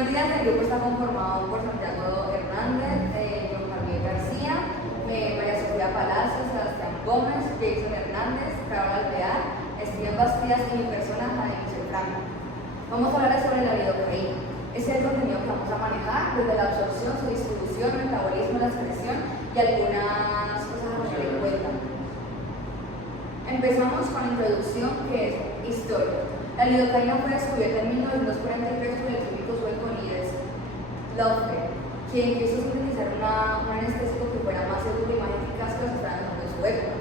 mentiras, el grupo está conformado por Santiago Hernández, John Javier García, María Sofía Palacios, Sebastián Gómez, Jason Hernández, Carol Alvear, Steven Bastidas y mi persona, Jaime Franco. Vamos a hablar sobre la lidocaína. Es el contenido que vamos a manejar desde la absorción, su distribución, metabolismo, la excreción y algunas cosas a tener en cuenta. Empezamos con la introducción, que es historia. La lidocaína fue descubierta en 1943 por el químico sueco Nils Lofgren, quien quiso sintetizar un anestésico que fuera más seguro y más eficaz que los que estaban usando en su época.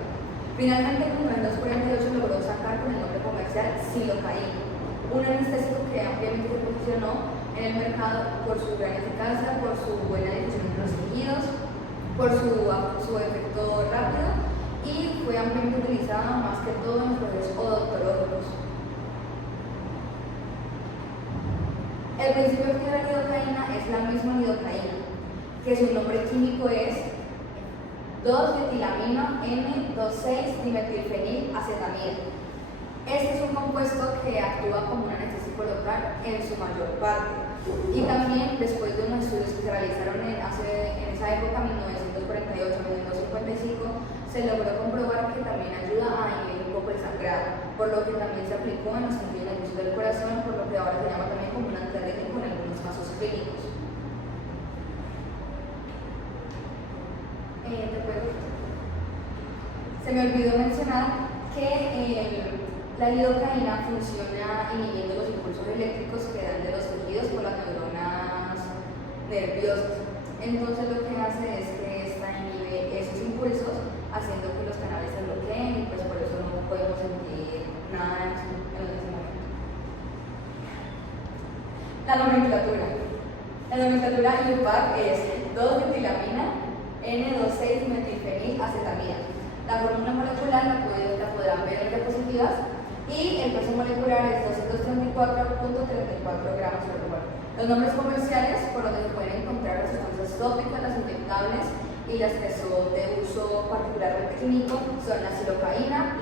Finalmente, en 1948 logró sacar con el nombre comercial Xilocaína, un anestésico que ampliamente se posicionó en el mercado por su gran eficacia, por su buena difusión en los tejidos, por su efecto rápido y fue ampliamente utilizado más que todo en los procesos odontológicos. El principio activo de la lidocaína es la misma lidocaína, que su nombre químico es 2-detilamino N,2,6-dimetilfenilacetamida. Este es un compuesto que actúa como un anestésico local en su mayor parte. Y también, después de unos estudios que se realizaron en esa época, 1948-1955, se logró comprobar que también ayuda a inhibir un poco el sangrado, por lo que también se aplicó en los sentidos del corazón, por lo que ahora se llama también como un antiarrítmico en algunos casos clínicos. Se me olvidó mencionar que la lidocaína funciona inhibiendo los impulsos eléctricos que dan de los tejidos por las neuronas nerviosas. Entonces lo que hace es que esta inhibe esos impulsos, haciendo que los canales se bloqueen y pues por eso no podemos sentir nada en ese momento. La nomenclatura. La nomenclatura IUPAC es 2-detilamina N,2,6-dimetilfenilacetamida. La fórmula molecular la podrán ver en diapositivas y el peso molecular es 234.34 gramos por mol. Los nombres comerciales por donde se pueden encontrar las sustancias tópicas, las inyectables y las que son de uso particularmente clínico son la xilocaína,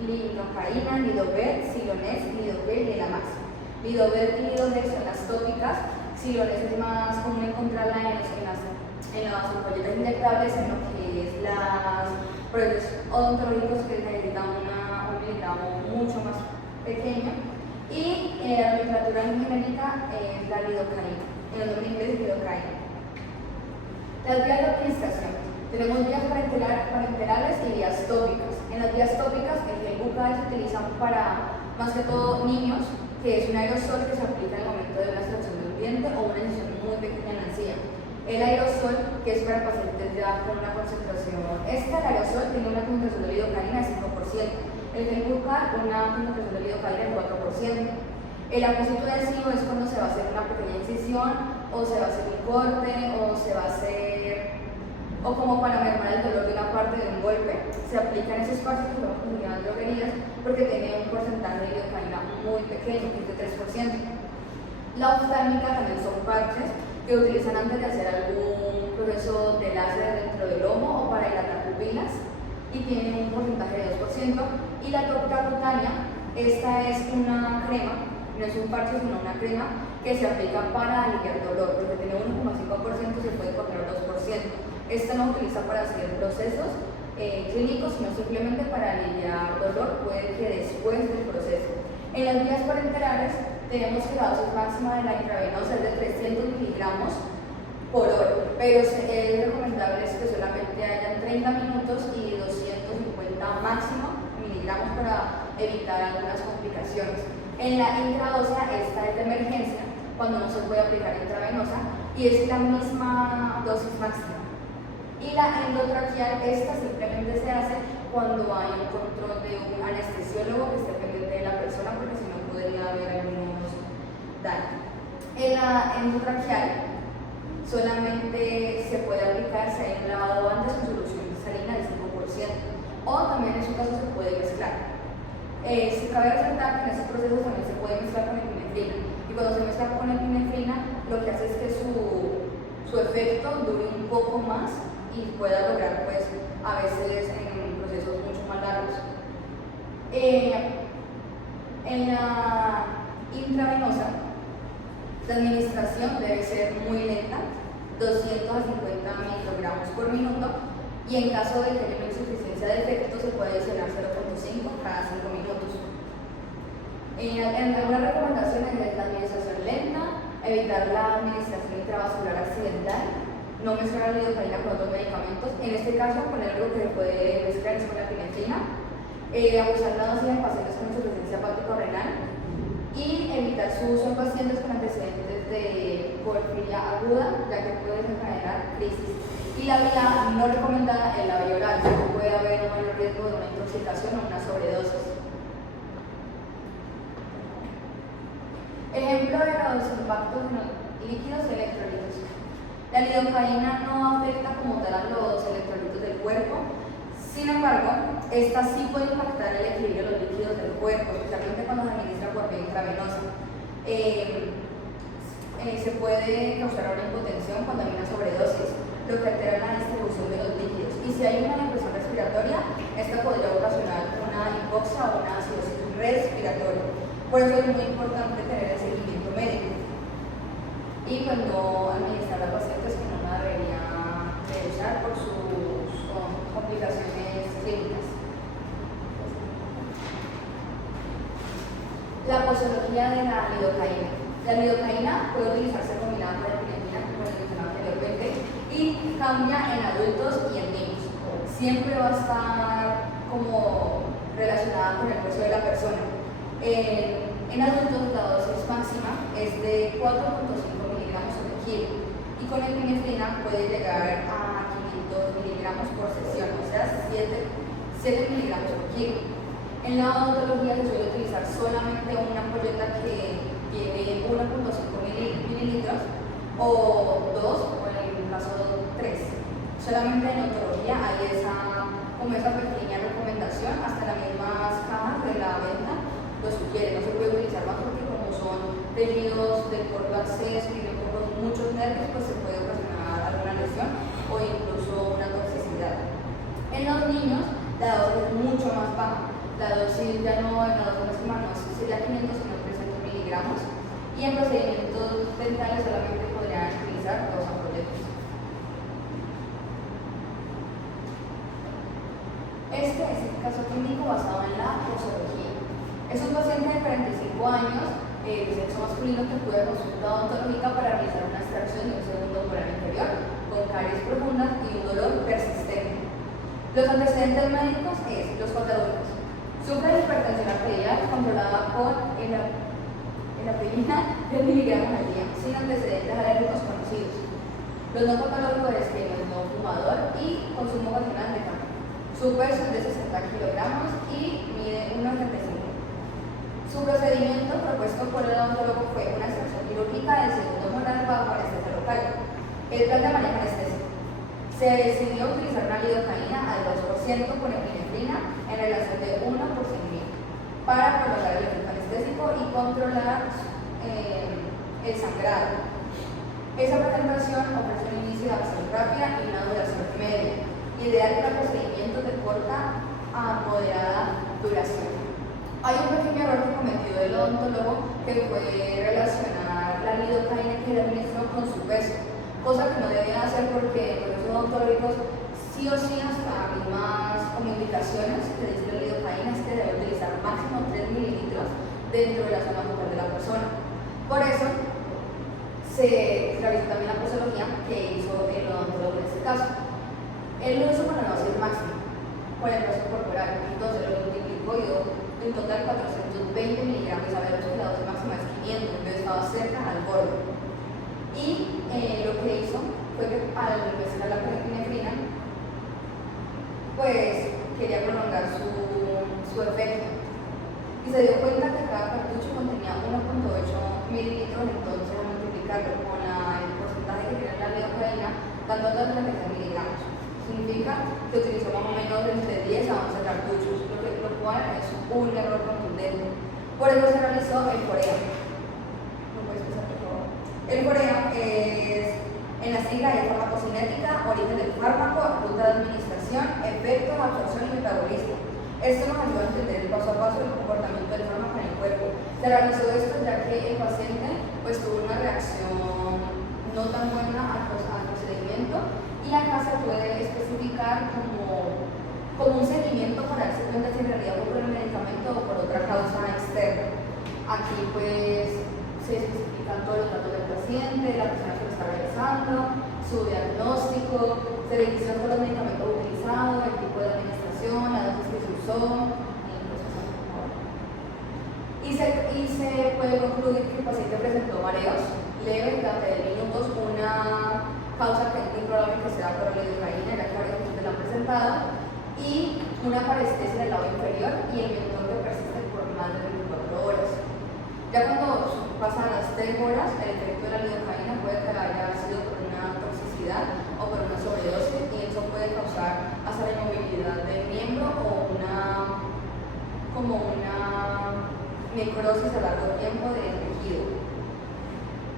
lidocaína, Lidovet, Xilonez, Lidovel y Elamax. Lidovet y Lidovel son las tópicas. Xilonez es más común encontrarla en las ampolletas inyectables, en lo que es las procesos odontológicos que necesitan un miligramo mucho más pequeño. Y la nomenclatura genérica es la lidocaína, en el nombre inglés es lidocaína. Las vías de administración. Tenemos vías parenterales y vías tópicas. En las vías tópicas, el gel bucal se utiliza para, más que todo, niños, que es un aerosol que se aplica en el momento de una extracción de un diente o una incisión muy pequeña en la encía. El aerosol, que es para pacientes ya con una concentración. El aerosol tiene una concentración de lidocaína de 5%. El gel bucal, una concentración de lidocaína de 4%. El apósito adhesivo es cuando se va a hacer una pequeña incisión, o se va a hacer un corte, o se va a hacer, o como para mermar el dolor de una parte de un golpe. Se aplica en esos espacios que vamos a las droguerías porque tiene un porcentaje de lidocaína muy pequeño, que es de 3%. La oftálmica también son parches que utilizan antes de hacer algún proceso de láser dentro del lomo o para hidratar pupilas y tiene un porcentaje de 2%. Y la tópica cutánea, esta es una crema, no es un parche sino una crema que se aplica para aliviar dolor, porque tiene 1,5% se puede encontrar 2%. Esta no se utiliza para hacer procesos clínicos, sino simplemente para aliviar dolor, puede que después del proceso. En las vías parenterales tenemos que la dosis máxima de la intravenosa es de 300 miligramos por hora, pero es recomendable que solamente hayan 30 minutos y 250 máximo miligramos para evitar algunas complicaciones. En la intraósea, esta es de emergencia, cuando no se puede aplicar intravenosa, y es la misma dosis máxima. Y la endotraqueal, esta simplemente se hace cuando hay un control de un anestesiólogo que esté pendiente de la persona, porque si no podría haber algunos daños. En la endotraqueal solamente se puede aplicar si hay un lavado antes con solución salina del 5%, o también en su caso se puede mezclar. Se cabe resaltar que en ese proceso también se puede mezclar con epinefrina, y cuando se mezcla con epinefrina lo que hace es que su efecto dure un poco más y pueda lograr pues a veces en procesos mucho más largos. En la intravenosa La administración debe ser muy lenta, 200 a 50 microgramos por minuto, y en caso de que haya una insuficiencia de efecto se puede adicionar 0,5 cada 5 minutos. En algunas recomendaciones es la administración lenta, evitar la administración intravascular accidental, no mezclar la lidocaína con otros medicamentos, en este caso poner algo que se puede mezclar es con la epinefrina, abusar la dosis en pacientes con insuficiencia hepático-renal y evitar su uso en pacientes con antecedentes de porfiria aguda, ya que puede desencadenar crisis. Y la vía no recomendada es la vía oral, ya que puede haber un mayor riesgo de una intoxicación o una sobredosis. Ejemplo de los impactos en los líquidos y electrolitos. La lidocaína no afecta como tal a los electrolitos del cuerpo, sin embargo, esta sí puede impactar el equilibrio de los líquidos del cuerpo, especialmente cuando se administra por vía intravenosa. Se puede causar una hipotensión cuando hay una sobredosis, lo que altera la distribución de los líquidos. Y si hay una depresión respiratoria, esta podría ocasionar una hipoxia o una acidosis respiratoria. Por eso es muy importante tener el seguimiento médico. Y cuando administrar a pacientes que no la debería usar por sus complicaciones clínicas. La posología de la lidocaína. La lidocaína puede utilizarse combinada con la epinefrina, como les mencionaba anteriormente, y cambia en adultos y en niños. Siempre va a estar como relacionada con el peso de la persona. En adultos la dosis máxima es de 4.5 miligramos por kilo y con epinefrina puede llegar a 500 miligramos por sesión, o sea 7 miligramos por kilo. En la odontología se suele utilizar solamente una ampolleta que tiene 1.5 mililitros o 2 o en el caso 3. Solamente en odontología hay esa pequeña recomendación, hasta las mismas cajas de la venta lo sugiere, no se puede utilizar más porque como son tejidos del corto acceso y de muchos nervios, pues se puede ocasionar alguna lesión o incluso una toxicidad. En los niños la dosis es mucho más baja, la dosis ya no en la dosis máxima no sería 500 sino 300 miligramos y en procedimientos dentales solamente podrían utilizar 2 ampolletas. Este es el caso clínico basado en la posología. Es un paciente de 45 años, de sexo masculino, que acude a consulta odontológica para realizar una extracción de un segundo molar inferior con caries profundas y un dolor persistente. Los antecedentes médicos es los patológicos. Sufre de hipertensión arterial controlada con enalapril de miligramos al día, sin antecedentes alérgicos conocidos. Los no patológicos es que es no fumador y consumo ocasional de carne. Su peso es de 60 kilogramos y mide 1,85. Su procedimiento propuesto por el odontólogo fue una extracción quirúrgica del segundo molar bajo anestesia local. El plan de manejo anestésico. Se decidió utilizar una lidocaína al 2% con epinefrina en relación de 1 por 100.000 para prolongar el efecto anestésico y controlar el sangrado. Esa presentación ofrece un inicio de acción rápida y una duración media, ideal para procedimientos de corta a moderada duración. Hay un pequeño error que cometió el odontólogo que fue relacionar la lidocaína que le administró con su peso, cosa que no debía hacer porque los odontólogos sí o sí hasta mismas indicaciones que dice la lidocaína es que debe utilizar máximo 3 mililitros dentro de la zona bucal de la persona. Por eso se realizó también la posología que hizo el odontólogo en este caso. Él lo hizo con la dosis máxima, con el peso corporal, entonces lo multiplicó y dio en total 420 miligramos, y sabemos que la dosis máxima es 500, entonces estaba cerca al borde. Y lo que hizo fue que al empezar la epinefrina, pues quería prolongar su efecto. Y se dio cuenta que cada cartucho contenía 1.8 mililitros, entonces al multiplicarlo con el porcentaje que tiene la lidocaína, dando 2,33 miligramos. Significa que utilizó más o menos entre 10 a 11 cartuchos, lo cual es un error contundente. Por eso se realizó el FOREA. ¿No puedes pensar, por favor? El FOREA es, en la sigla de farmacocinética, origen del fármaco, ruta de administración, efectos, absorción y metabolismo. Esto nos ayuda a entender el paso a paso del comportamiento del fármaco en el cuerpo. Se realizó esto ya que el paciente pues tuvo una reacción no tan buena al procedimiento, y acá se puede especificar como un seguimiento para darse cuenta si en realidad fue por el medicamento o por otra causa externa. Aquí pues se especifican todos los datos del paciente, la persona que lo está realizando, su diagnóstico, se revisan todos los medicamentos utilizados, el tipo de administración, la dosis que se usó, y se puede concluir que el paciente presentó mareos leves durante 10 minutos, una causa que es muy probable que sea por la lidocaína, ya que varios pacientes la han presentado, y una parestesia en el lado inferior y el mentón que persiste por más de 24 horas. Ya cuando pasan las 3 horas, el efecto de la lidocaína puede que haya sido por una toxicidad o por una sobredosis, y eso puede causar hasta la inmovilidad del miembro o una necrosis a largo tiempo del tejido.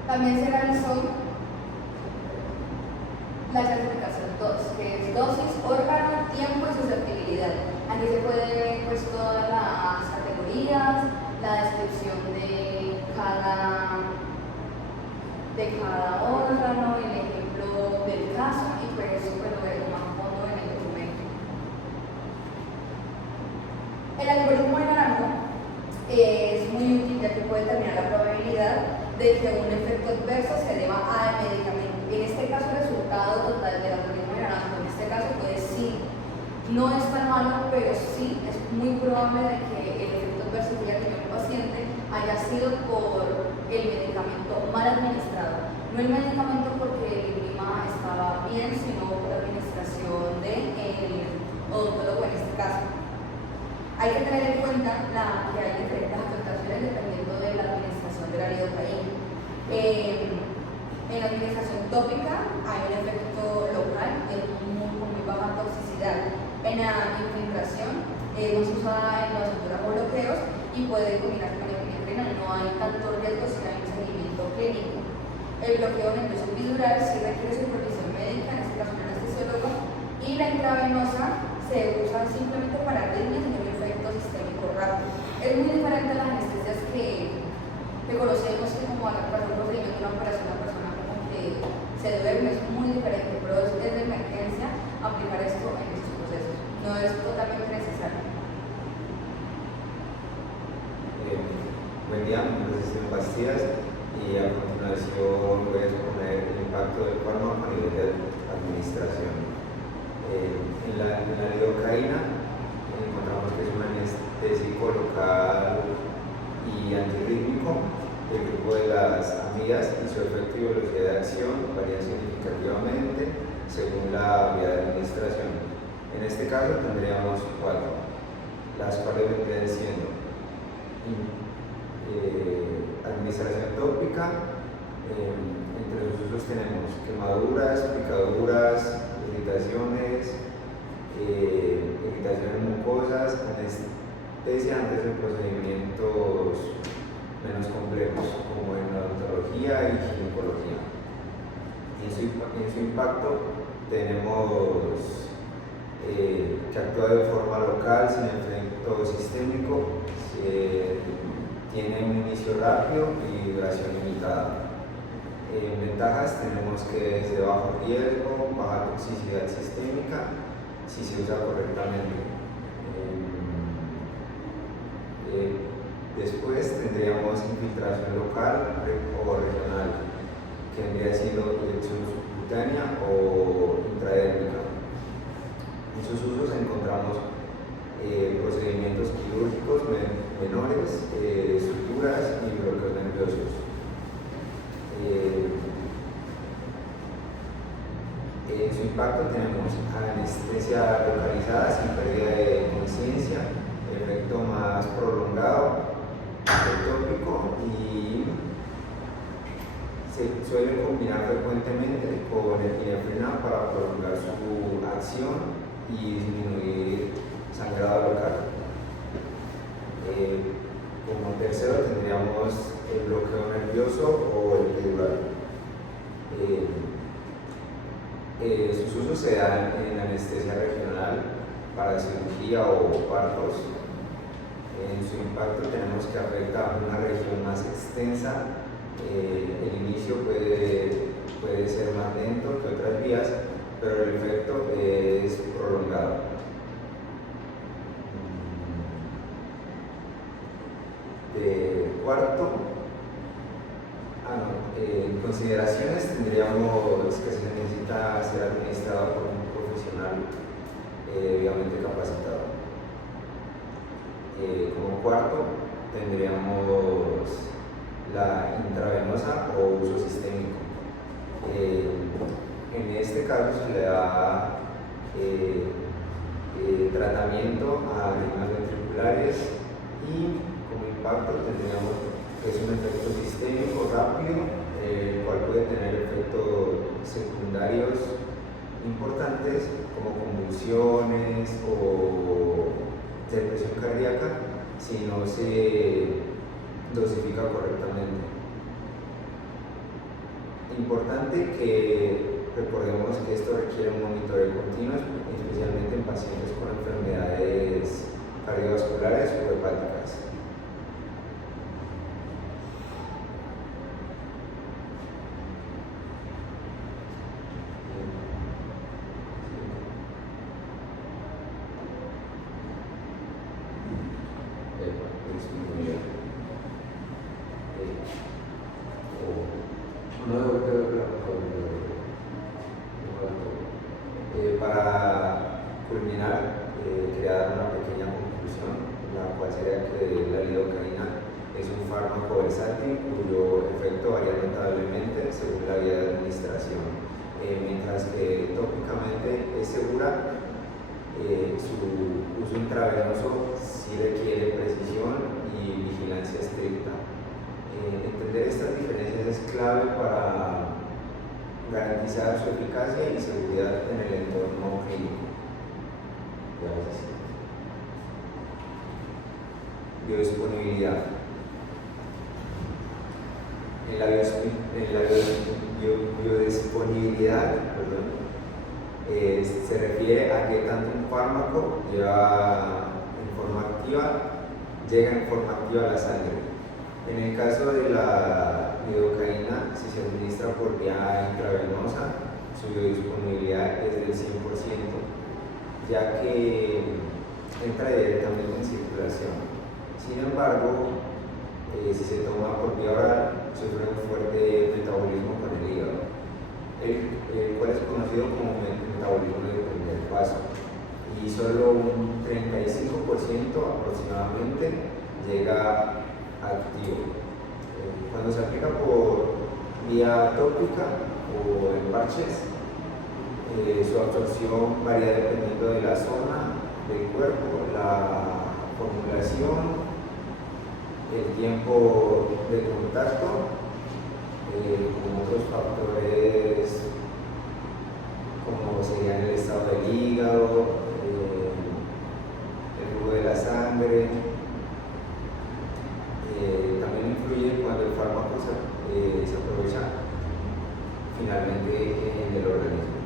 También se realizó la clasificación 2, que es dosis, órgano, tiempo y susceptibilidad. Aquí se puede ver pues todas las categorías, la descripción de cada órgano, el ejemplo del caso, y pues eso pues lo veremos más a fondo en el documento. El algoritmo de Naranjo es muy útil, ya que puede determinar la probabilidad de que un efecto adverso se deba al medicamento. En este caso, el resultado total del algoritmo de Naranjo, en este caso, pues sí, no es tan malo, pero sí es muy probable de que el efecto adverso que haya tenido el paciente haya sido por el medicamento mal administrado. No el medicamento porque el clima estaba bien, sino por la administración del odontólogo en este caso. Hay que tener en cuenta que hay diferentes afectaciones dependiendo de la administración de la lidocaína. En la administración tópica hay un efecto local con muy baja toxicidad. En la infiltración no se usa en los suturas o bloqueos y puede combinarse con epinefrina. No hay tanto riesgo si hay un seguimiento clínico. El bloqueo nervioso epidural sí requiere supervisión médica, en este caso un anestesiólogo, y la intravenosa se usa simplemente para arritmias y un efecto sistémico rápido. Es muy diferente a las anestesias que conocemos, que como para un procedimiento de una operación, una persona como que se duerme, es muy diferente, pero es de emergencia aplicar esto en estos procesos. No es totalmente necesario. Buen día, mi nombre es Esteban Bastidas y a continuación voy a exponer el impacto del fármaco a nivel de administración. En la lidocaína encontramos que es un anestésico local y antirrítmico. El grupo de las amidas y su efecto y velocidad de acción varían significativamente según la vía de administración. En este caso tendríamos 4, las cuales vendrían siendo administración tópica. Entre sus usos tenemos quemaduras, picaduras, irritaciones, irritaciones mucosas, anestesia antes de procedimientos menos complejos como en odontología y ginecología. En su impacto tenemos que actúa de forma local sin efecto sistémico, tiene un inicio rápido y duración limitada. Ventajas tenemos que es de bajo riesgo, baja toxicidad sistémica si se usa correctamente. Después tendríamos infiltración local o regional, que vendría siendo inyección subcutánea o intradérmica. En sus usos encontramos procedimientos quirúrgicos menores, suturas y bloqueos nerviosos. En su impacto tenemos anestesia localizada sin pérdida de conciencia, efecto más prolongado, tópico, y se suele combinar frecuentemente con epinefrina para prolongar su acción y disminuir sangrado local. Como tercero tendríamos el bloqueo nervioso o el epidural. Sus usos se dan en anestesia regional para cirugía o partos. En su impacto tenemos que afecta a una región más extensa El inicio puede ser más lento que otras vías, pero el efecto es prolongado. Cuarto, en consideraciones tendríamos que se necesita ser administrado por un profesional debidamente capacitado. Como cuarto, tendríamos la intravenosa o uso sistémico. En este caso se le da tratamiento a rimas ventriculares y como impacto tendríamos que es un efecto sistémico rápido, el cual puede tener efectos secundarios importantes como convulsiones o depresión cardíaca si no se dosifica correctamente. Importante que recordemos que esto requiere un monitoreo continuo, especialmente en pacientes con enfermedades cardiovasculares o hepáticas. Para culminar, quería dar una pequeña conclusión, la cual sería que la lidocaína es un fármaco versátil cuyo efecto varía notablemente según la vía de administración, mientras que tópicamente es segura. Su uso intravenoso sí requiere precisión y vigilancia estricta. Entender estas diferencias es clave para garantizar su eficacia y seguridad en el entorno clínico. Biodisponibilidad. En la biodisponibilidad, se refiere a que tanto un fármaco llega en forma activa a la sangre. En el caso de la lidocaína, si se administra por vía intravenosa, su biodisponibilidad es del 100%, ya que entra directamente en circulación. Sin embargo, si se toma por vía oral, sufre un fuerte metabolismo con el hígado, el cual es conocido como metabolismo de primer paso, y solo un 35% aproximadamente llega activo. Cuando se aplica por vía tópica o en parches, su absorción varía dependiendo de la zona del cuerpo, la formulación, el tiempo de contacto, con otros factores como serían el estado del hígado, el flujo de la sangre. También influye cuando el fármaco se aprovecha finalmente en el organismo.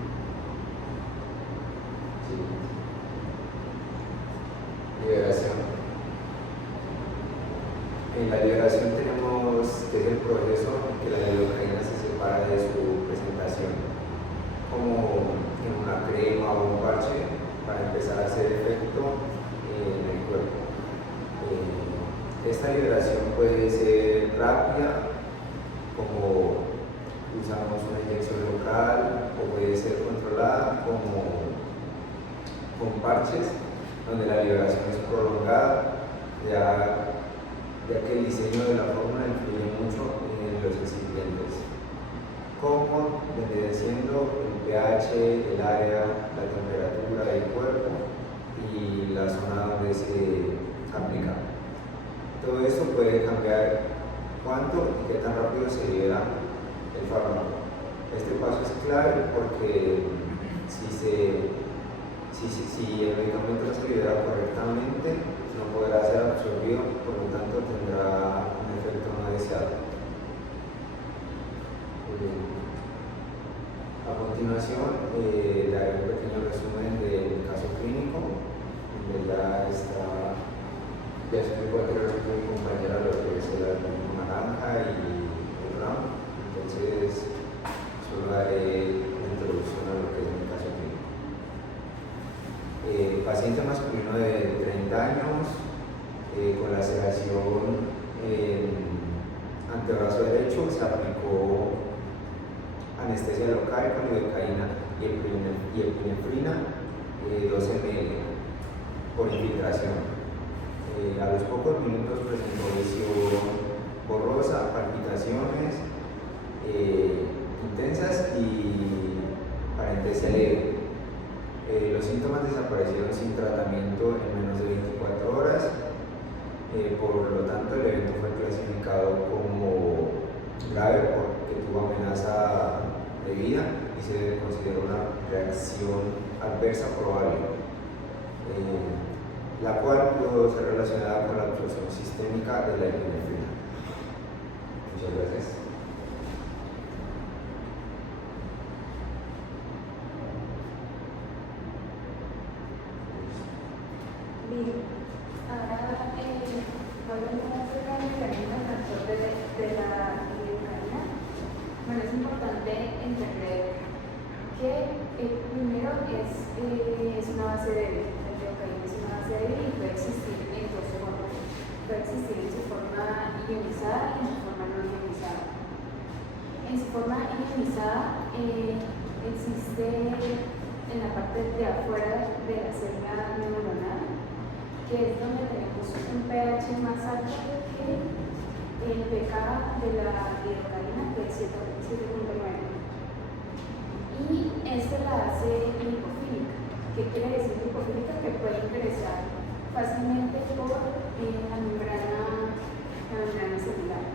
Sí. Liberación. En la liberación tenemos que es el proceso en que la lidocaína se separa de su presentación, como en una crema o un parche, para empezar a hacer efecto en el cuerpo. Esta liberación puede ser rápida, como usamos una inyección local, o puede ser controlada como con parches, donde la liberación es prolongada, ya que el diseño de la fórmula influye mucho en los recipientes, como obedeciendo el pH, el área, la temperatura del cuerpo y la zona donde se aplica. Todo esto puede cambiar cuánto y qué tan rápido se libera el fármaco. Este paso es clave porque si el medicamento no se libera correctamente, no podrá ser absorbido, por lo tanto tendrá un efecto no deseado. A continuación, daré un pequeño resumen del caso clínico, donde ya explicó anteriormente mi compañera lo que es el algoritmo naranja y el daños, con laceración antebrazo derecho, se aplicó anestesia local con lidocaína y epinefrina, 12 ml por infiltración. A los pocos minutos presentó visión borrosa, palpitaciones intensas y parencia leve. Los síntomas desaparecieron sin tratamiento en menos de 24 horas. Por lo tanto, el evento fue clasificado como grave porque tuvo amenaza de vida y se consideró una reacción adversa probable, la cual pudo ser relacionada con la absorción sistémica de la epinefrina. Muchas gracias. Bien, ahora hablamos de la mecanismo transtor de la lidocaína. Bueno, es importante entender que primero es una base débil. La lidocaína es una base débil y puede existir en dos formas. Puede existir en su forma ionizada y en su forma no ionizada. En su forma ionizada existe en la parte de afuera de la célula neuronal, que es donde tenemos un pH más alto que el pK de la lidocaína, que es 7.9. Y esto la hace lipofílica. ¿Qué quiere decir lipofílica? Que puede ingresar fácilmente por la membrana celular.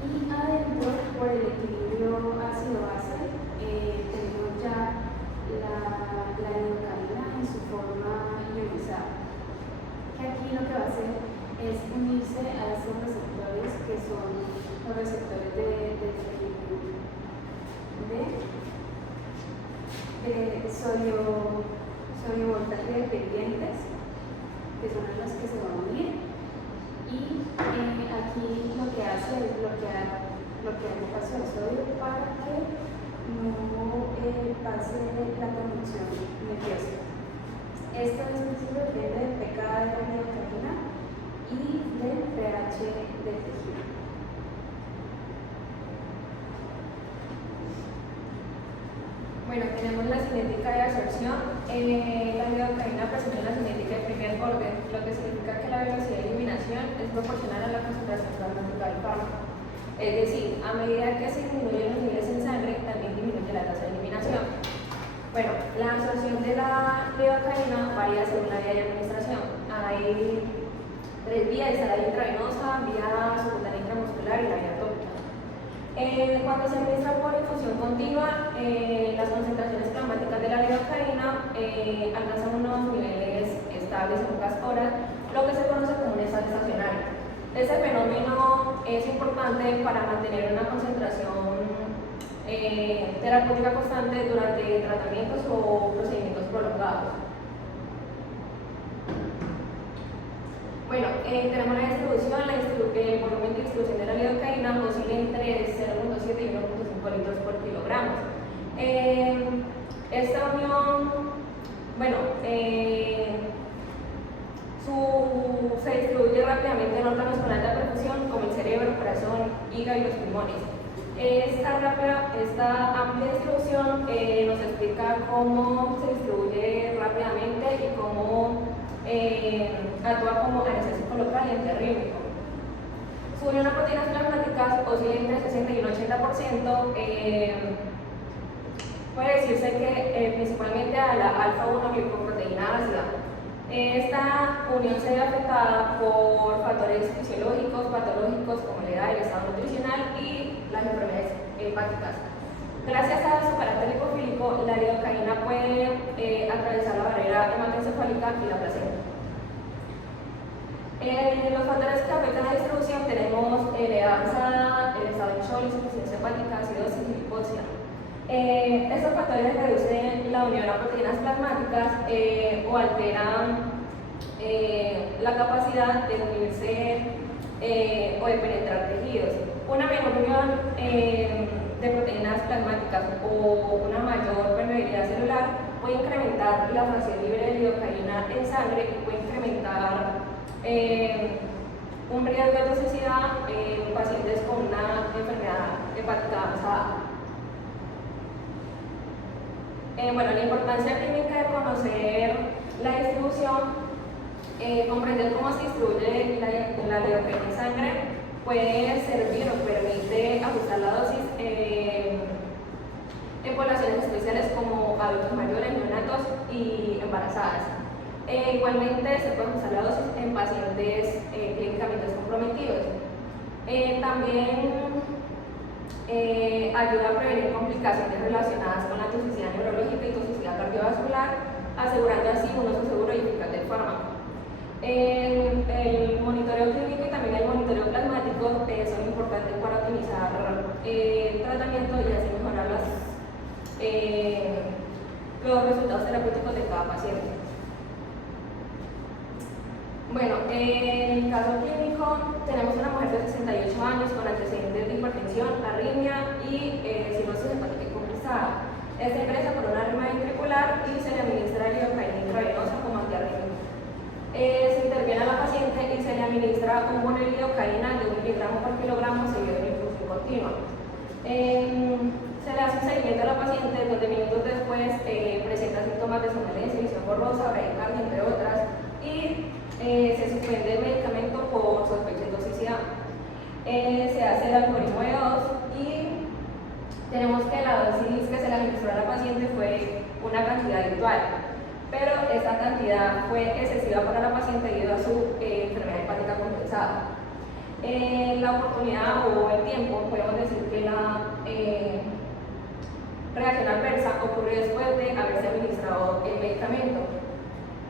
Y adentro, por el equilibrio ácido-base, tenemos ya la lidocaína en su forma ionizada. Que aquí lo que va a hacer es unirse a estos receptores que son los receptores de sodio voltaje dependientes, que son los que se van a unir, y aquí lo que hace es bloquear el paso de sodio para que no pase la conducción nerviosa. Esto en principio depende del pK de la lidocaína y del pH del tejido. Bueno, tenemos la cinética de absorción. La lidocaína presenta una cinética de primer orden, lo que significa que la velocidad de eliminación es proporcional a la concentración plasmática del fármaco. Es decir, a medida que se disminuyen los niveles en sangre, también disminuye la tasa de eliminación. Bueno, la absorción de la lidocaína varía según la vía de administración. Hay 3 vías: está la vía intravenosa, vía subcutánea intramuscular y la vía tópica. Cuando se administra por infusión continua, las concentraciones plasmáticas de la lidocaína alcanzan unos niveles estables en pocas horas, lo que se conoce como un estado estacionario. Este fenómeno es importante para mantener una concentración terapéutica constante durante tratamientos o procedimientos prolongados. Bueno, tenemos la distribución, el volumen de distribución de la lidocaína oscila entre 0.7 y 1.5 litros por kilogramo. Esta unión, bueno, se distribuye rápidamente en órganos con alta perfusión como el cerebro, corazón, hígado y los pulmones. Esta amplia distribución nos explica cómo se distribuye rápidamente y cómo actúa como anestésico local y antiarrítmico. Su unión a proteínas plasmáticas oscila entre 60 y un 80%. Puede decirse que principalmente a la alfa-1 glicoproteína ácida. Esta unión se ve afectada por factores fisiológicos, patológicos como la edad, el estado nutricional y las enfermedades hepáticas. Gracias a su carácter lipofílico, la lidocaína puede atravesar la barrera hematoencefálica y la placenta. Los factores que afectan la distribución tenemos edad avanzada, el estado en shock, insuficiencia hepática, acidosis y hipoxia. Estos factores reducen la unión a proteínas plasmáticas o alteran la capacidad de unirse o de penetrar tejidos. Una menor unión de proteínas plasmáticas o una mayor permeabilidad celular puede incrementar la fracción libre de lidocaína en sangre y puede incrementar un riesgo de toxicidad en pacientes con una enfermedad hepática avanzada. Bueno, la importancia clínica de conocer la distribución, comprender cómo se distribuye la lidocaína en sangre, puede servir o permite ajustar la dosis en poblaciones especiales como adultos mayores, neonatos y embarazadas. Igualmente se puede ajustar la dosis en pacientes clínicamente comprometidos. También ayuda a prevenir complicaciones relacionadas con la toxicidad neurológica y toxicidad cardiovascular, asegurando así un uso seguro y eficaz del fármaco. El monitoreo clínico y también el monitoreo plasmático son importantes para optimizar el tratamiento y así mejorar los resultados terapéuticos de cada paciente. Bueno, en el caso clínico tenemos una mujer de 68 años con antecedentes de hipertensión, arritmia y cirrosis hepática compensada. Esta ingresa por una arritmia ventricular y se le administra lidocaína intravenosa como antiarrítmico. Se interviene a la paciente y se le administra un bono de lidocaína de 1 miligramo por kilogramo seguido de infusión continua. Se le hace un seguimiento a la paciente donde minutos después presenta síntomas de somnolencia, visión borrosa, bradicardia, entre otras, y se suspende el medicamento por sospecha de toxicidad. Se hace el algoritmo de dos y tenemos que la dosis que se le administró a la paciente fue una cantidad habitual, pero esta cantidad fue excesiva para la paciente debido a su enfermedad hepática compensada. La oportunidad o el tiempo, podemos decir que la reacción adversa ocurrió después de haberse administrado el medicamento.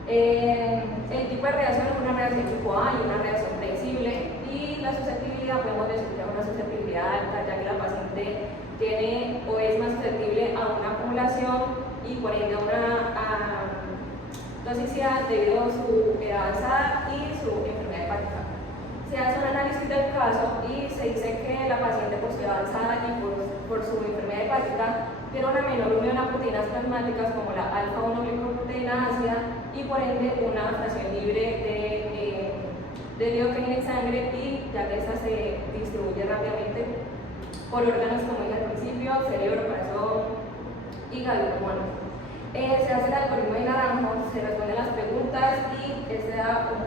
El tipo de reacción es una reacción tipo A y una reacción predecible, y la susceptibilidad podemos decir que es una susceptibilidad alta, ya que la paciente tiene o es más susceptible a una acumulación y por ende a una toxicidad debido a su edad avanzada y su enfermedad hepática. Se hace un análisis del caso y se dice que la paciente por su edad avanzada y por su enfermedad hepática tiene una menor unión a proteínas plasmáticas como la alfa-1-glicoproteína ácida y por ende una fracción libre de lidocaína en sangre, y ya que esta se distribuye rápidamente por órganos como dije al principio, cerebro, corazón, hígado y pulmones. Se hace el algoritmo de naranjo, se responden las preguntas y este da un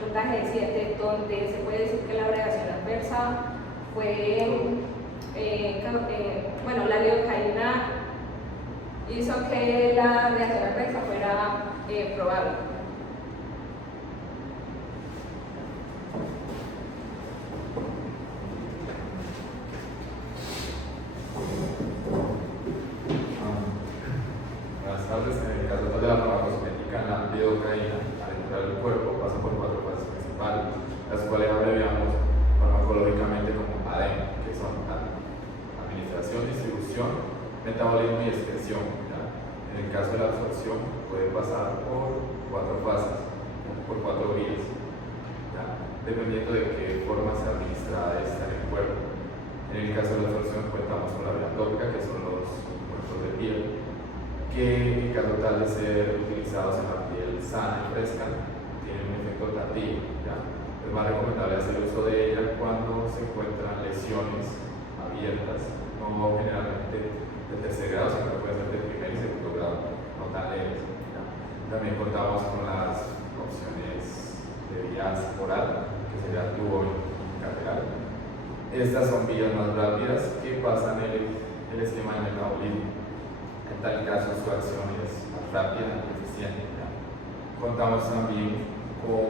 puntaje de 7, donde se puede decir que la reacción adversa fue, bueno, la lidocaína hizo que la reacción adversa fuera probable. Buenas tardes. En el caso de la farmacosmética, la lidocaína al entrar al cuerpo pasa por 4 fases principales, las cuales abreviamos farmacológicamente como ADEM, que son administración, distribución, metabolismo y excreción. En el caso de la absorción puede pasar por 4 fases, por 4 vías, dependiendo de qué forma sea administrada esta en el cuerpo. En el caso de la absorción contamos con la vía tópica, que son los compuestos de piel, que en caso tal de ser utilizados en la piel sana y fresca, tienen un efecto tactil. Es más recomendable hacer uso de ella cuando se encuentran lesiones abiertas, no generalmente de tercer grado, sino que puede ser de primer y segundo grado, no tan leves. También contamos con las opciones de vías oral, que sería tubo cateral. Estas son vías más rápidas que pasan el esquema del metabolismo. En tal caso, su acción es más rápida y eficiente. Contamos también con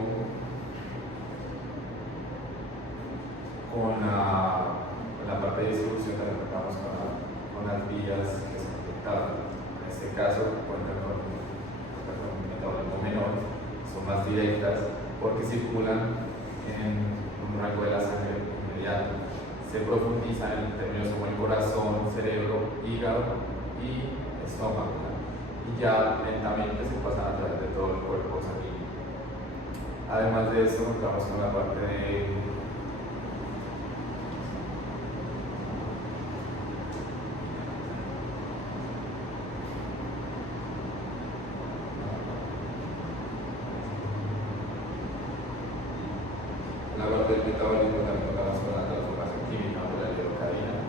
la parte de distribución, también contamos con las vías que son detectadas. En este caso, cuentan con un metabolismo menor, son más directas porque circulan en un rango de la sangre inmediato. Se profundiza en términos como el corazón, cerebro, hígado y estómago, y ya lentamente se pasan a través de todo el cuerpo sanguíneo. Además de eso, contamos con la parte de metabolismo también tocamos con la transformación química de la lidocaína.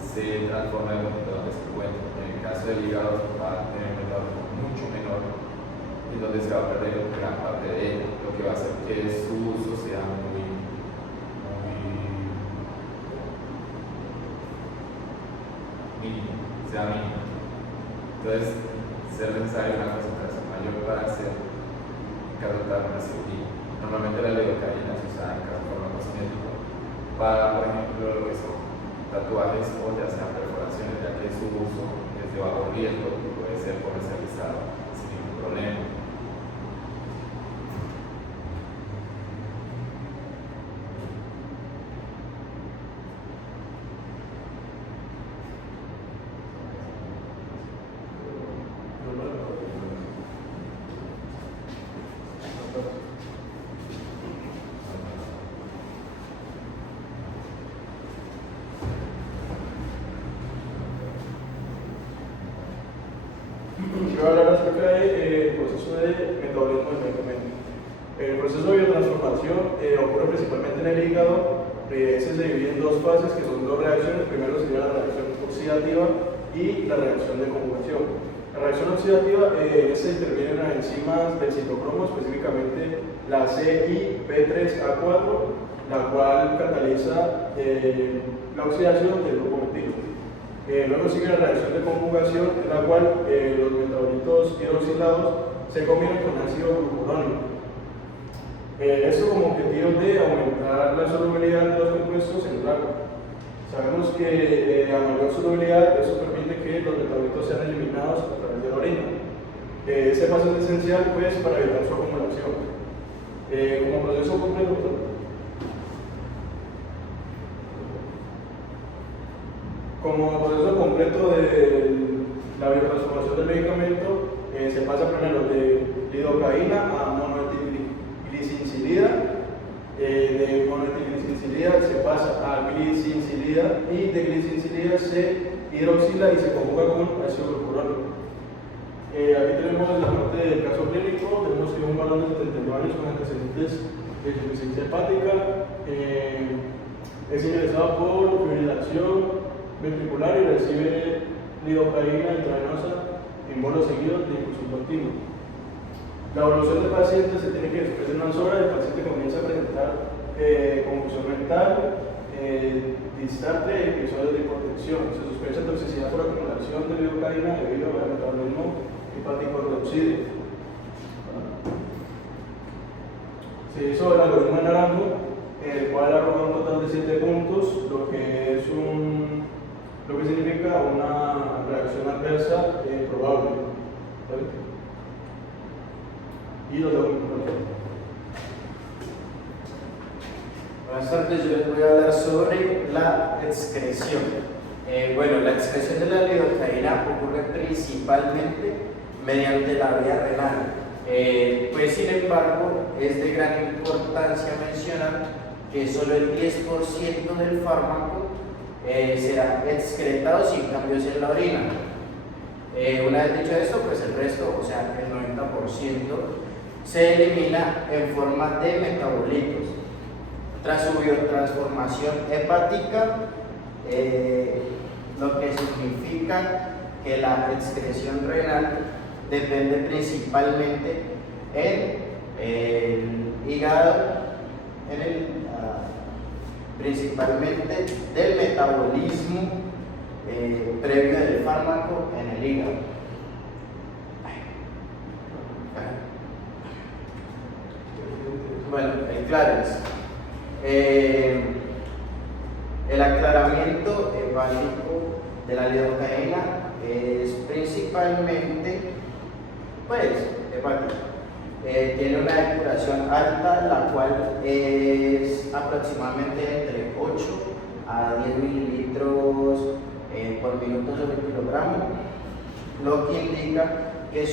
Se transforma en donde se encuentra. En el caso del hígado va a tener un metabolismo mucho menor, en donde se va a perder gran parte de ella, lo que va a hacer que su uso sea mínimo. Entonces, ser necesaria una concentración mayor para hacer caso de una cirugía. Normalmente la lidocaína se usa en caso de farmacosmético para, por ejemplo, lo que son tatuajes o ya sean perforaciones, ya que su uso es de bajo riesgo y puede ser comercializado sin ningún problema. Yo voy a hablar acerca del proceso de metabolismo del medicamento. El proceso de biotransformación ocurre principalmente en el hígado. Ese se divide en dos fases, que son dos reacciones. Primero sería la reacción oxidativa y la reacción de conjugación. La reacción oxidativa se intervienen las enzimas del citocromo, específicamente la CYP3A4, la cual cataliza la oxidación del grupo metilo. Luego sigue la reacción de conjugación, en la cual los metabolitos hidroxilados se combinan con ácido glucurónico. Esto como objetivo de aumentar la solubilidad de los compuestos en el agua. Sabemos que a mayor solubilidad eso permite que los metabolitos sean eliminados a través de la orina. Ese paso es esencial pues para evitar su acumulación. Como proceso completo, como proceso completo de la biotransformación del medicamento, se pasa primero de lidocaína a monoetilglicilida, de monoetilglicilida se pasa a glicilida y de glicilida se hidroxila y se conjuga con ácido glucurónico. Aquí tenemos la parte del caso clínico. Tenemos que un varón de 79 años con antecedentes de insuficiencia hepática es ingresado por fibrilación ventricular y recibe lidocaína intravenosa en bolos seguidos de infusión continua. La evolución del paciente se tiene que después de unas horas el paciente comienza a presentar confusión mental, distarte y episodios de hipotensión. Se sospecha toxicidad por acumulación de lidocaína debido al metabolismo hepático reducido. Se hizo el algoritmo de Naranjo, el cual arroja un total de 7 puntos, lo que significa una reacción adversa probable. ¿Vale? Y lo dejo en Buenas tardes, yo les voy a hablar sobre la excreción. Bueno, la excreción de la lidocaína ocurre principalmente mediante la vía renal. Pues sin embargo, es de gran importancia mencionar que solo el 10% del fármaco será excretado sin cambios en la orina. Una vez dicho esto, pues el resto, o sea, el 90%, se elimina en forma de metabolitos. Tras su biotransformación hepática, lo que significa que la excreción renal depende principalmente en el hígado, principalmente del metabolismo previo del fármaco en el hígado. Bueno, claro es. El aclaramiento hepático de la lidocaína es principalmente, pues, hepático. Tiene una depuración alta, la cual es aproximadamente entre 8 a 10 mililitros por minuto sobre kilogramo, lo que indica que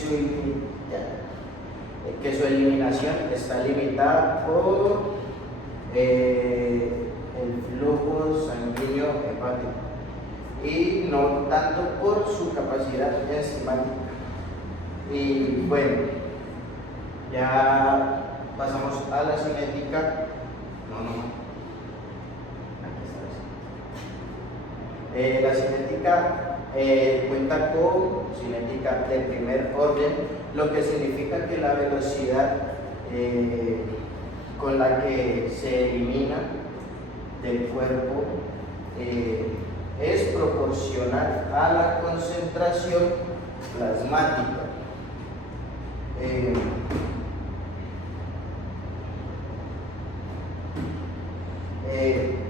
su eliminación está limitada por el flujo sanguíneo hepático y no tanto por su capacidad enzimática. Y bueno, ya pasamos a la cinética. La cinética cuenta con cinética de primer orden, lo que significa que la velocidad con la que se elimina del cuerpo es proporcional a la concentración plasmática.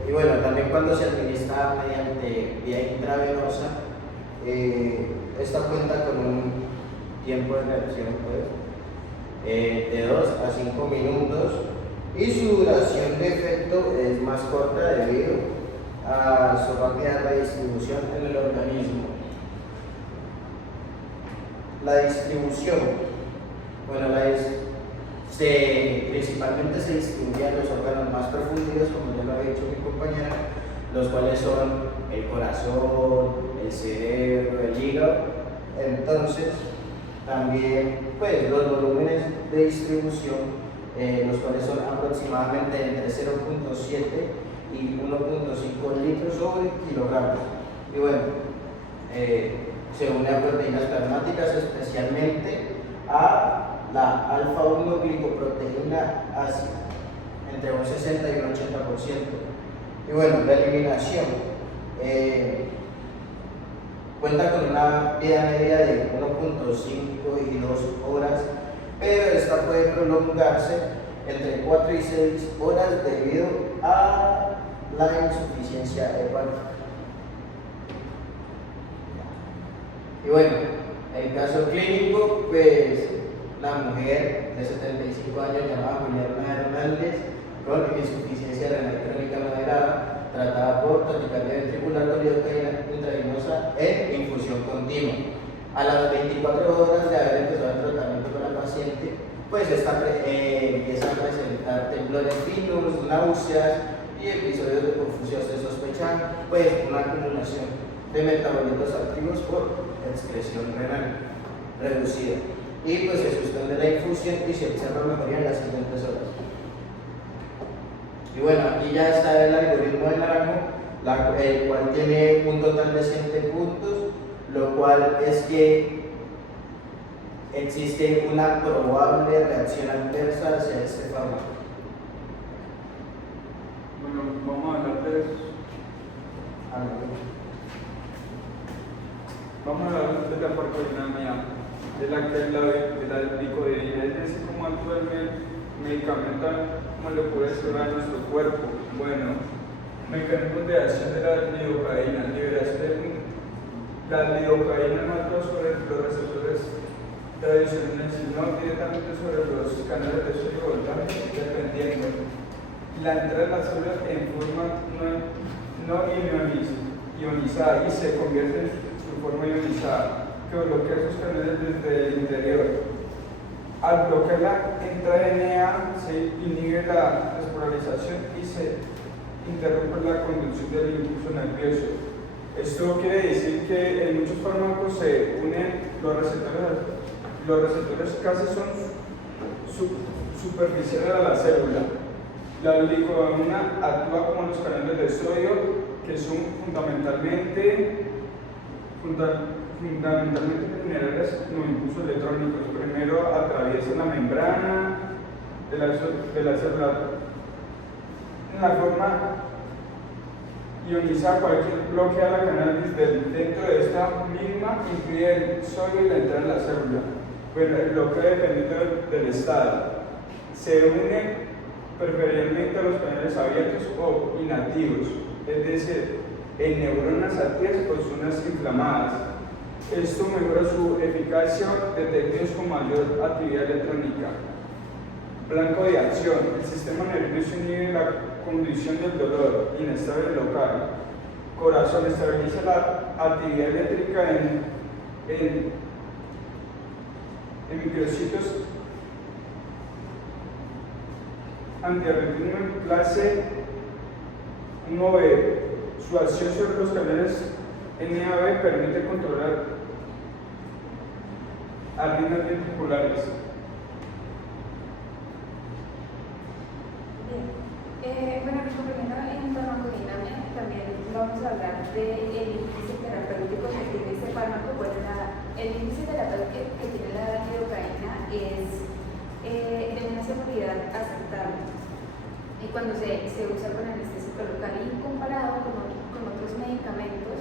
Y bueno, también cuando se administra mediante vía intravenosa, esta cuenta con un tiempo de reacción de 2 a 5 minutos y su duración de efecto es más corta debido a su rápida redistribución en el organismo. La distribución, bueno, principalmente se distribuyen los órganos más profundos, como ya lo ha dicho mi compañera, los cuales son el corazón, el cerebro, el hígado. Entonces, también pues, los volúmenes de distribución, los cuales son aproximadamente entre 0.7 y 1.5 litros sobre kilogramos. Y bueno, se une a proteínas plasmáticas, especialmente a la alfa-1 glicoproteína ácida, entre un 60 y un 80%. Y bueno, la eliminación cuenta con una vida media de 1.5 y 2 horas, pero esta puede prolongarse entre 4 y 6 horas debido a la insuficiencia hepática. Y bueno, el caso clínico, pues la mujer de 75 años llamada Juliana Hernández con insuficiencia renal crónica moderada, tratada por taquicardia ventricular con lidocaína intravenosa en infusión continua. A las 24 horas de haber empezado el tratamiento con la paciente, pues esta empieza a presentar temblores finos, náuseas y episodios de confusión. Se sospecha pues una acumulación de metabolitos activos por excreción renal reducida. Y pues se suspende la infusión y se observa mejoría en las siguientes horas. Y bueno, aquí ya está el algoritmo de Naranjo, el cual tiene un total de 7 puntos, lo cual es que existe una probable reacción adversa hacia este fármaco. Bueno, vamos a hablar de eso. Vamos a hablar de la farmacodinámica, de la glicodeína, es decir, cómo actúa el medicamento, cómo le puede hacer a nuestro cuerpo. Bueno, mecanismos de acción de la lidocaína, liberación de la lidocaína no actúa sobre los receptores tradicionales, sino directamente sobre los canales de sodio y voltaje, dependiendo la entrada de las células en forma no ionizada y se convierte en su forma ionizada, que bloquea sus canales desde el interior. Al bloquear la intraDNA se inhibe la despolarización y se interrumpe la conducción del impulso nervioso. Esto quiere decir que en muchos fármacos se unen los receptores casi son superficiales a la célula. La glicodeína actúa como los canales de sodio, que son fundamentalmente generales los impulsos electrónicos. Primero atraviesan la membrana de la célula. En la forma ionizada, cualquier bloque a la canal dentro de esta misma impide el sodio y la entrada en la célula. Bueno, el bloqueo dependiendo del estado. Se une preferiblemente a los canales abiertos o inactivos, es decir, en neuronas activas o zonas inflamadas. Esto mejora su eficacia de detecciones con mayor actividad electrónica. Blanco de acción. El sistema nervioso inhibe la condición del dolor, inestable local. Corazón estabiliza la actividad eléctrica en microcitos. Antiarritmia clase 1B. Su acción sobre los canales NAB permite controlar arritmias ventriculares. Bueno, nuestro primero en farmacodinámica también vamos a hablar del índice terapéutico que tiene este fármaco. Bueno, el índice terapéutico que tiene la lidocaína es de una seguridad aceptable. Y cuando se usa con anestésico local y comparado con otros medicamentos,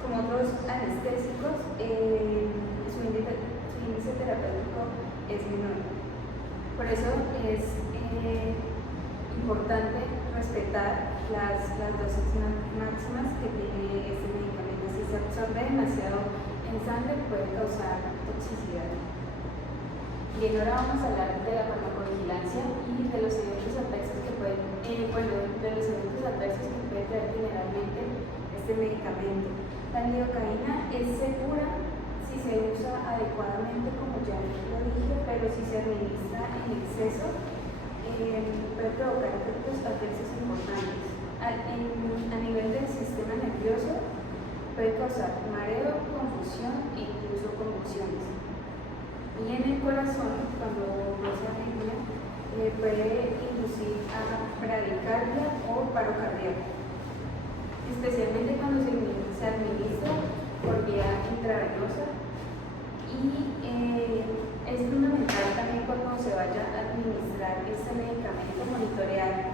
como otros anestésicos, su índice terapéutico es menor. Por eso es importante respetar las dosis máximas que tiene este medicamento. Si se absorbe demasiado en sangre puede causar toxicidad. Bien, ahora vamos a hablar de la farmacovigilancia y de los eventos adversos que pueden, de los eventos adversos que puede traer generalmente este medicamento. La lidocaína es segura si se usa adecuadamente, como ya lo dije, pero si se administra en exceso puede provocar efectos adversos importantes. A nivel del sistema nervioso puede causar mareo, confusión e incluso convulsiones. Y en el corazón, cuando no se arregla, puede inducir a bradicardia o paro cardíaco, especialmente cuando se administra por vía intravenosa. Y es fundamental también cuando se vaya a administrar este medicamento monitorear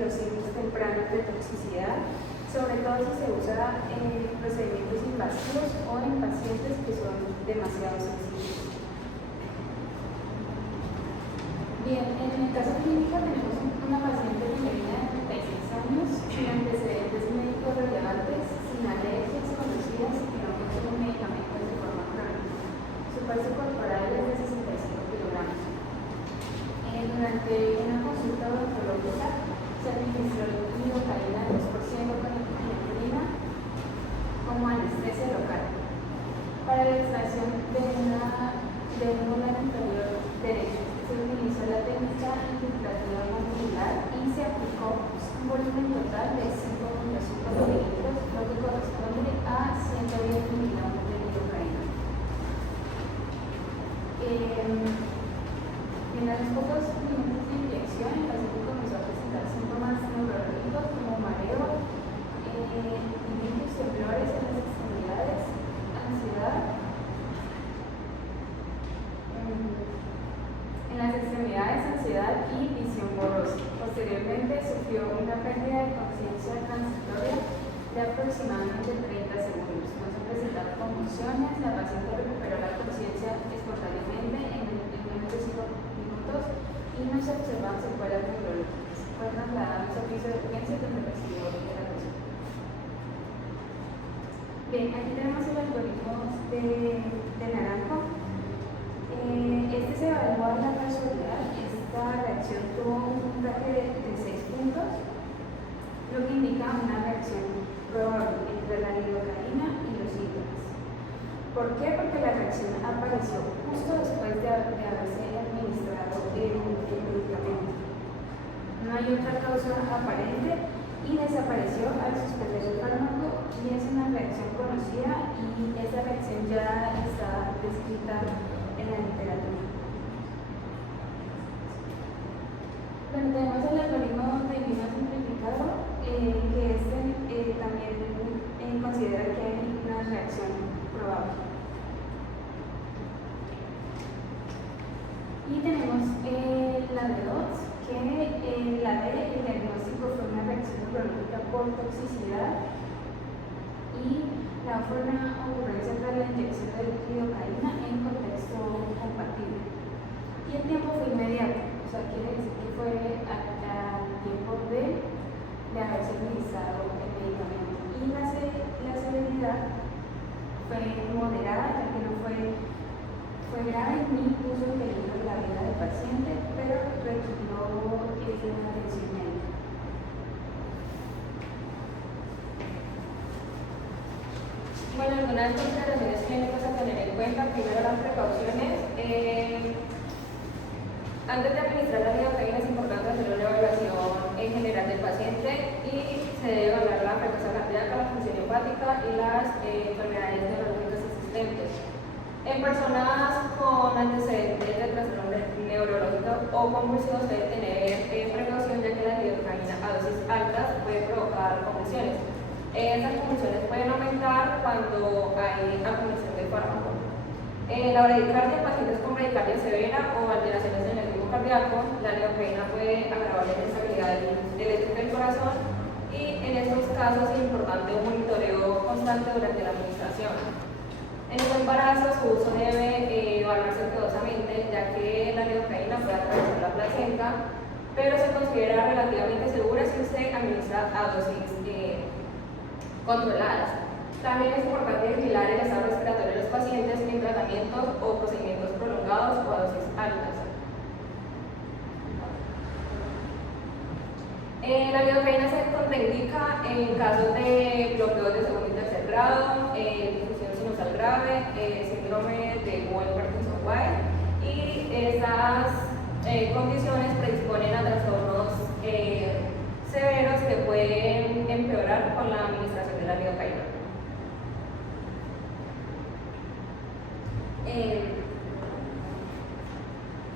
los signos tempranos de toxicidad, sobre todo si se usa en procedimientos invasivos o en pacientes que son demasiado sensibles. Bien, en el caso clínico tenemos una paciente femenina de 36 años sin antecedentes médicos relevantes, sin alergias conocidas y que no consume medicamentos de forma crónica. Su peso corporal es de 65 kilogramos. Durante una consulta odontológica se administró lidocaína 2% con epinefrina como anestesia local. Para la extracción de un órgano inferior derecho se utilizó la técnica infiltrativa mandibular y se aplicó un volumen total de 5.5 mililitros, lo que corresponde a 110 miligramos de lidocaína. En los pocos minutos de inyección, el paciente comenzó a presentar síntomas neurológicos como mareo, ictus, temblores en las extremidades, ansiedad. Ansiedad y visión borrosa. Posteriormente sufrió una pérdida de conciencia transitoria de aproximadamente 30 segundos. No se presentaron convulsiones, la paciente recuperó la conciencia espontáneamente en menos de 5 minutos y no se observaban secuelas neurológicas. Fue trasladada a un servicio de urgencia donde recibió terapia. Bien, aquí tenemos el algoritmo de Naranjo. Este se evalúa la casualidad. Esta reacción tuvo un puntaje de 6 puntos, lo que indica una reacción probable entre la lidocaína y los síntomas. ¿Por qué? Porque la reacción apareció justo después de haberse administrado el medicamento. No hay otra causa aparente y desapareció al suspender el fármaco, y es una reacción conocida y esa reacción ya está descrita en la literatura. Bueno, tenemos el algoritmo de vino simplificado, que también considera que hay una reacción probable. Y tenemos la D2, que la D, el diagnóstico fue una reacción neurológica por toxicidad, y la fue una ocurrencia tras la inyección de lidocaína en contexto compatible. Y el tiempo fue inmediato, o sea, quiere decir que fue al tiempo de haberse administrado el medicamento. Y la severidad fue moderada, ya que no fue grave ni puso en peligro la vida del paciente, pero requirió una atención médica. Bueno, algunas consideraciones clínicas a tener en cuenta. Primero, las precauciones. Antes de administrar la lidocaína es importante hacer una evaluación en general del paciente y se debe evaluar la frecuencia cardíaca, la función hepática y las enfermedades neurológicas existentes. En personas con antecedentes de trastorno neurológica o convulsivo se debe tener precaución, ya que la lidocaína a dosis altas puede provocar convulsiones. Esas convulsiones pueden aumentar cuando hay acumulación de fármaco. La bradicardia en pacientes con bradicardia severa o alteraciones en el ritmo cardíaco, la lidocaína puede agravar la inestabilidad eléctrica del corazón, y en estos casos es importante un monitoreo constante durante la administración. En el embarazo su uso debe evaluarse cuidadosamente, ya que la lidocaína puede atravesar la placenta, pero se considera relativamente segura si se administra a dosis controladas. También es importante vigilar el estado respiratorio de los pacientes en tratamientos o procedimientos prolongados o a dosis altas. La lidocaína se contraindica en casos de bloqueos de segundo y tercer grado, difusión sinusal grave, síndrome de Wolff-Parkinson-White, y estas condiciones predisponen a trastornos severos que pueden empeorar con la administración de la lidocaína.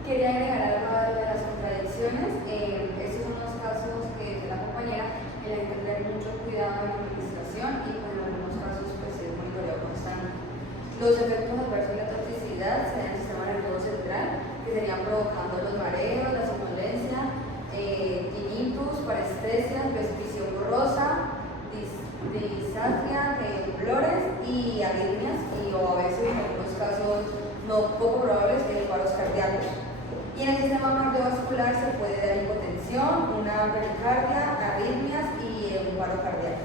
Quería agregar algo de las contradicciones. Estos son los casos que de la compañera, en la que tener mucho cuidado en la administración y pues, en algunos casos pues, es monitoreo constante. Los efectos adversos de la toxicidad se dan en el sistema nervioso central, que serían provocando los mareos, la somnolencia, tinnitus, parestesia, visión borrosa, disartria, temblores y arritmias, o a veces en algunos casos no poco probables paros cardíacos. Y en el sistema cardiovascular se puede dar hipotensión, una bradicardia, arritmias y un paro cardíaco.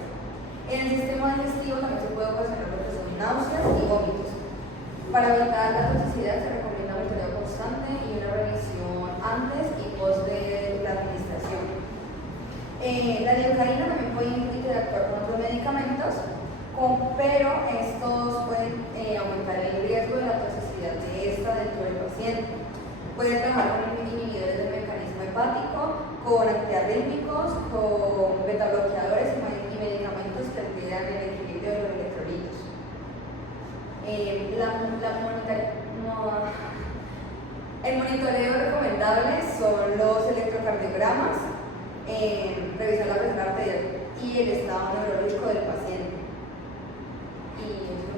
En el sistema digestivo también se puede ocasionar lo que son náuseas y vómitos. Para evitar la toxicidad se recomienda un monitoreo constante y una revisión antes y post de la administración. La lidocaína también puede interactuar con otros medicamentos, pero estos pueden aumentar el riesgo de la toxicidad de esta dentro del paciente. Puede trabajar con inhibidores del mecanismo hepático, con antiarrítmicos, con betabloqueadores y medicamentos que alteran el equilibrio de los electrolitos. El monitoreo recomendable son los electrocardiogramas, revisar la presión arterial y el estado neurológico del paciente. Y